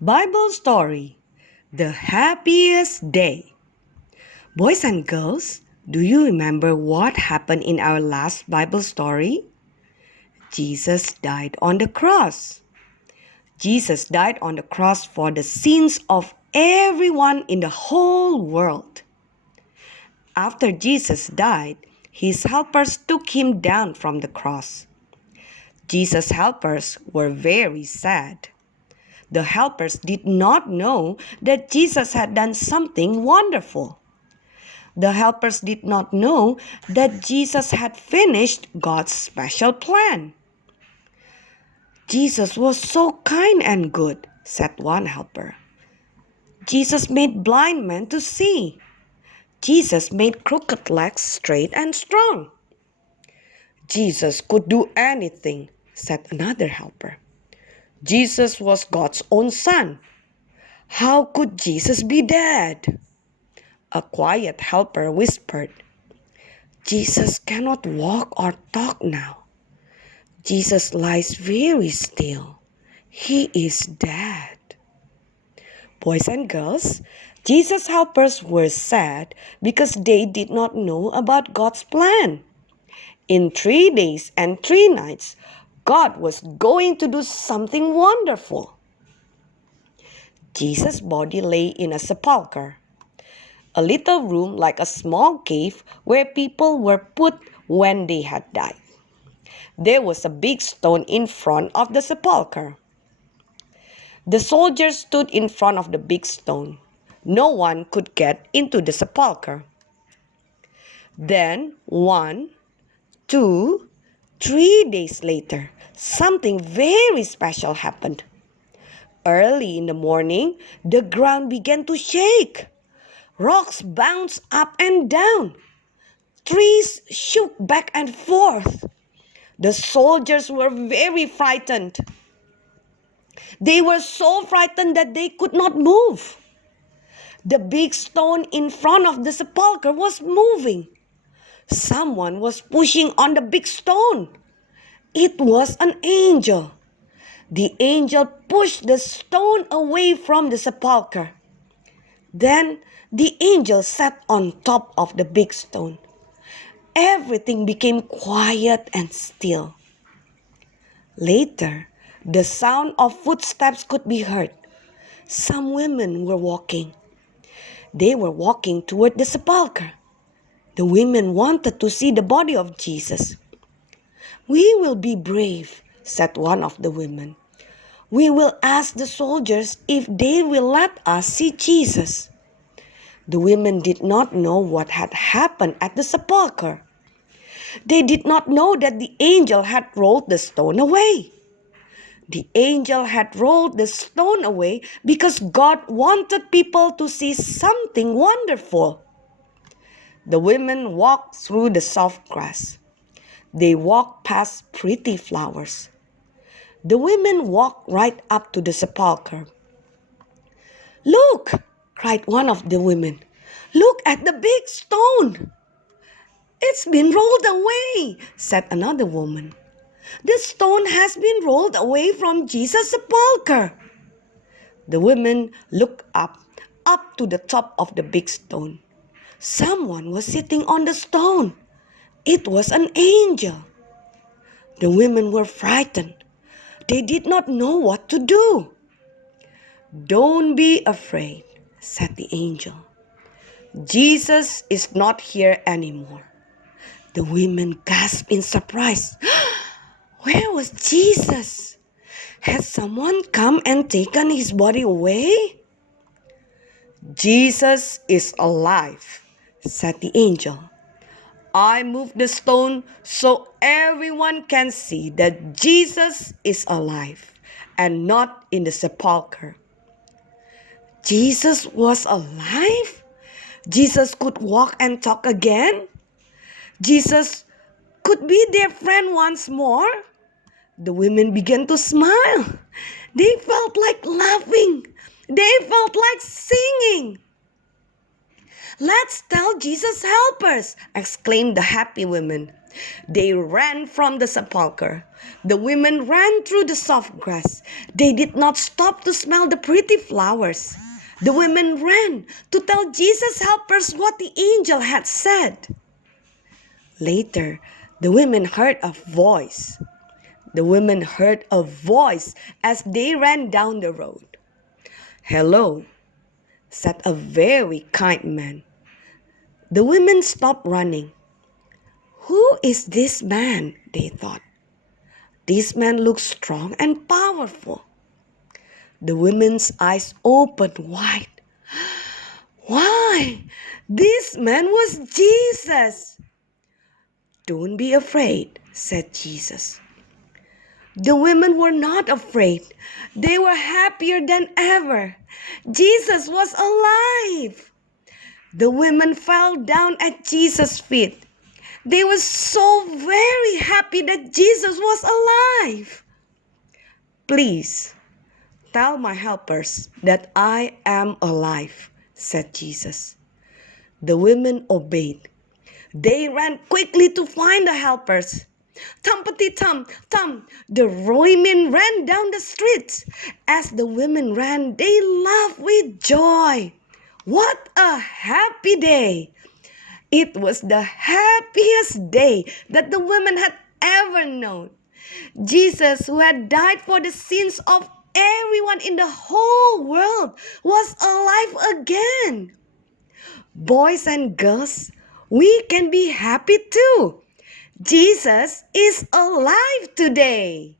Bible story, The Happiest Day. Boys and girls, do you remember what happened in our last Bible story? Jesus died on the cross. Jesus died on the cross for the sins of everyone in the whole world. After Jesus died, his helpers took him down from the cross. Jesus' helpers were very sad. The helpers did not know that Jesus had done something wonderful. The helpers did not know that Jesus had finished God's special plan. Jesus was so kind and good, said one helper. Jesus made blind men to see. Jesus made crooked legs straight and strong. Jesus could do anything, said another helper. Jesus was God's own son. How could Jesus be dead? A quiet helper whispered, Jesus cannot walk or talk now. Jesus lies very still. He is dead. Boys and girls, Jesus' helpers were sad because they did not know about God's plan. In 3 days and 3 nights, God was going to do something wonderful. Jesus' body lay in a sepulchre, a little room like a small cave where people were put when they had died. There was a big stone in front of the sepulchre. The soldiers stood in front of the big stone. No one could get into the sepulchre. Then 1, 2, 3 days later, something very special happened. Early in the morning, the ground began to shake. Rocks bounced up and down. Trees shook back and forth. The soldiers were very frightened. They were so frightened that they could not move. The big stone in front of the sepulchre was moving. Someone was pushing on the big stone. It was an angel. The angel pushed the stone away from the sepulchre. Then the angel sat on top of the big stone. Everything became quiet and still. Later, the sound of footsteps could be heard. Some women were walking. They were walking toward the sepulchre. The women wanted to see the body of Jesus. We will be brave, said one of the women. We will ask the soldiers if they will let us see Jesus. The women did not know what had happened at the sepulchre. They did not know that the angel had rolled the stone away. The angel had rolled the stone away because God wanted people to see something wonderful. The women walked through the soft grass. They walked past pretty flowers. The women walked right up to the sepulchre. Look, cried one of the women. Look at the big stone. It's been rolled away, said another woman. The stone has been rolled away from Jesus' sepulchre. The women looked up to the top of the big stone. Someone was sitting on the stone. It was an angel. The women were frightened. They did not know what to do. Don't be afraid, said the angel. Jesus is not here anymore. The women gasped in surprise. Where was Jesus? Had someone come and taken his body away? Jesus is alive, said the angel. I moved the stone so everyone can see that Jesus is alive and not in the sepulchre. Jesus was alive? Jesus could walk and talk again? Jesus could be their friend once more? The women began to smile. They felt like laughing. They felt like singing. Let's tell Jesus' helpers, exclaimed the happy women. They ran from the sepulchre. The women ran through the soft grass. They did not stop to smell the pretty flowers. The women ran to tell Jesus' helpers what the angel had said. Later, the women heard a voice. The women heard a voice as they ran down the road. "Hello," said a very kind man. The women stopped running. "Who is this man?" they thought. "This man looks strong and powerful." The women's eyes opened wide. Why, this man was Jesus! "Don't be afraid," said Jesus. The women were not afraid. They were happier than ever. Jesus was alive. The women fell down at Jesus' feet. They were so very happy that Jesus was alive. "Please, tell my helpers that I am alive," said Jesus. The women obeyed. They ran quickly to find the helpers. Tumpity tum, tum, the women ran down the streets. As the women ran, they laughed with joy. What a happy day! It was the happiest day that the women had ever known. Jesus, who had died for the sins of everyone in the whole world, was alive again. Boys and girls, we can be happy too. Jesus is alive today.